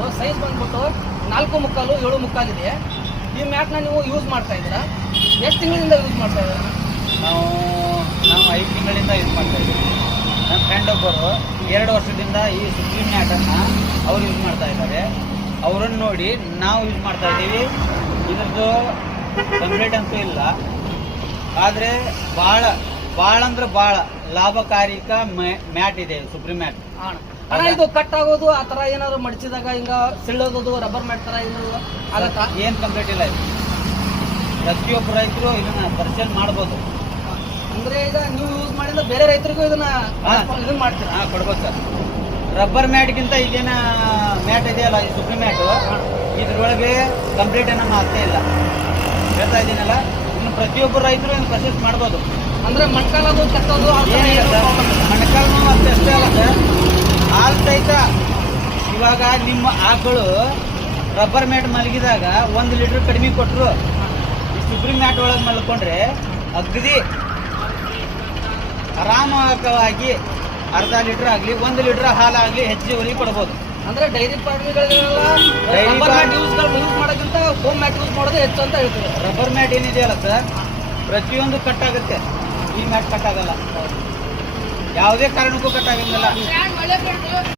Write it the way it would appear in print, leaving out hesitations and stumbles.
ಬಂದ್ಬಿಟ್ಟು ಸೈಜ್ ಬಂದ್ಬಿಟ್ಟು 4.75 7.75 ಇದೆ. ಈ ಮ್ಯಾಟ್ನ ನೀವು ಯೂಸ್ ಮಾಡ್ತಾ ಇದ್ದೀರಾ? ಎಷ್ಟು ತಿಂಗಳಿಂದ ಯೂಸ್ ಮಾಡ್ತಾ ಇದ್ದೀರಾ? ನಾವು 5 ತಿಂಗಳಿಂದ ಯೂಸ್ ಮಾಡ್ತಾ ಇದ್ದೀವಿ. ನನ್ನ ಫ್ರೆಂಡ್ ಒಬ್ಬರು 2 ವರ್ಷದಿಂದ ಈ ಸುಪ್ರೀಂ ಮ್ಯಾಟನ್ನು ಅವ್ರು ಯೂಸ್ ಮಾಡ್ತಾ ಇದ್ದಾರೆ. ಅವರನ್ನು ನೋಡಿ ನಾವು ಯೂಸ್ ಮಾಡ್ತಾ ಇದ್ದೀವಿ. ಇದ್ರದ್ದು ಕಂಪ್ಲೀಟ್ ಅಂತೂ ಇಲ್ಲ, ಆದರೆ ಭಾಳ ಅಂದ್ರೆ ಭಾಳ ಲಾಭಕಾರಿಕ ಮ್ಯಾಟ್ ಇದೆ ಸುಪ್ರೀಂ ಮ್ಯಾಟ್. ಅಣ್ಣ ಇದು ಕಟ್ ಆಗೋದು ಆ ಥರ ಏನಾದ್ರು ಮಡಚಿದಾಗ ಹಿಂಗ ಸಿಳ್ಳೋದು ರಬ್ಬರ್ ಮ್ಯಾಟ್ ಥರ ಏನಾದ್ರು ಆಗತ್ತಾ? ಏನು ಕಂಪ್ಲೀಟ್ ಇಲ್ಲ ಇದು. ಪ್ರತಿಯೊಬ್ಬ ರೈತರು ಇದನ್ನ ಪರ್ಚೇಸ್ ಮಾಡ್ಬೋದು. ಅಂದ್ರೆ ಈಗ ನೀವು ಯೂಸ್ ಮಾಡಿದ್ರೆ ಬೇರೆ ರೈತರಿಗೂ ಇದನ್ನ ಮಾಡ್ತೀರಾ? ಕೊಡ್ಬೋದು ಸರ್. ರಬ್ಬರ್ ಮ್ಯಾಟ್ಗಿಂತ ಇದೇನ ಮ್ಯಾಟ್ ಇದೆಯಲ್ಲ ಈ ಸುಪ್ರೀಂ ಮ್ಯಾಟು, ಇದ್ರೊಳಗೆ ಕಂಪ್ಲೀಟ್ ಏನೋ ಆಗ್ತಾ ಇಲ್ಲ. ಹೇಳ್ತಾ ಇದ್ದೀನಲ್ಲ, ಇನ್ನು ಪ್ರತಿಯೊಬ್ಬ ರೈತರು ಇದನ್ನು ಪರ್ಚೇಸ್ ಮಾಡ್ಬೋದು. ಅಂದ್ರೆ ಮಣ್ಕಾಲದು ಕಟ್ಟೋದು ಏನಿಲ್ಲ ಸರ್, ಮಣ್ಕಾಲು ಅಷ್ಟೇ ಅಲ್ಲ ಸರ್, ಹಾಲು ಸಹಿತ. ಇವಾಗ ನಿಮ್ಮ ಆಕಳು ರಬ್ಬರ್ ಮ್ಯಾಟ್ ಮಲಗಿದಾಗ 1 ಲೀಟ್ರ್ ಕಡಿಮೆ ಕೊಟ್ಟರು, ಈ ಸುಪ್ರೀಂ ಮ್ಯಾಟ್ ಒಳಗೆ ಮಲ್ಕೊಂಡ್ರೆ ಅಗದಿ ಆರಾಮವಾಗಿ ಅರ್ಧ ಲೀಟ್ರ್ ಆಗಲಿ 1 ಲೀಟ್ರ್ ಹಾಲಾಗಲಿ ಹೆಚ್ಚುವರಿ ಕೊಡ್ಬೋದು. ಅಂದ್ರೆ ಡೈರಿ ಫಾರ್ಮಿಗಳಿಗೆಲ್ಲ ಯೂಸ್ ಮಾಡೋಕ್ಕಿಂತ ಹೋಮ್ ಮ್ಯಾಟ್ ಯೂಸ್ ಮಾಡೋದು ಹೆಚ್ಚು ಅಂತ ಹೇಳ್ತೀವಿ. ರಬ್ಬರ್ ಮ್ಯಾಟ್ ಏನಿದೆಯಲ್ಲ ಸರ್, ಪ್ರತಿಯೊಂದು ಕಟ್ ಆಗುತ್ತೆ. ಈ ಮ್ಯಾಟ್ ಕಟ್ ಆಗಲ್ಲ, ಯಾವುದೇ ಕಾರಣಕ್ಕೂ ಕಟ್ ಆಗಂಗಿಲ್ಲ.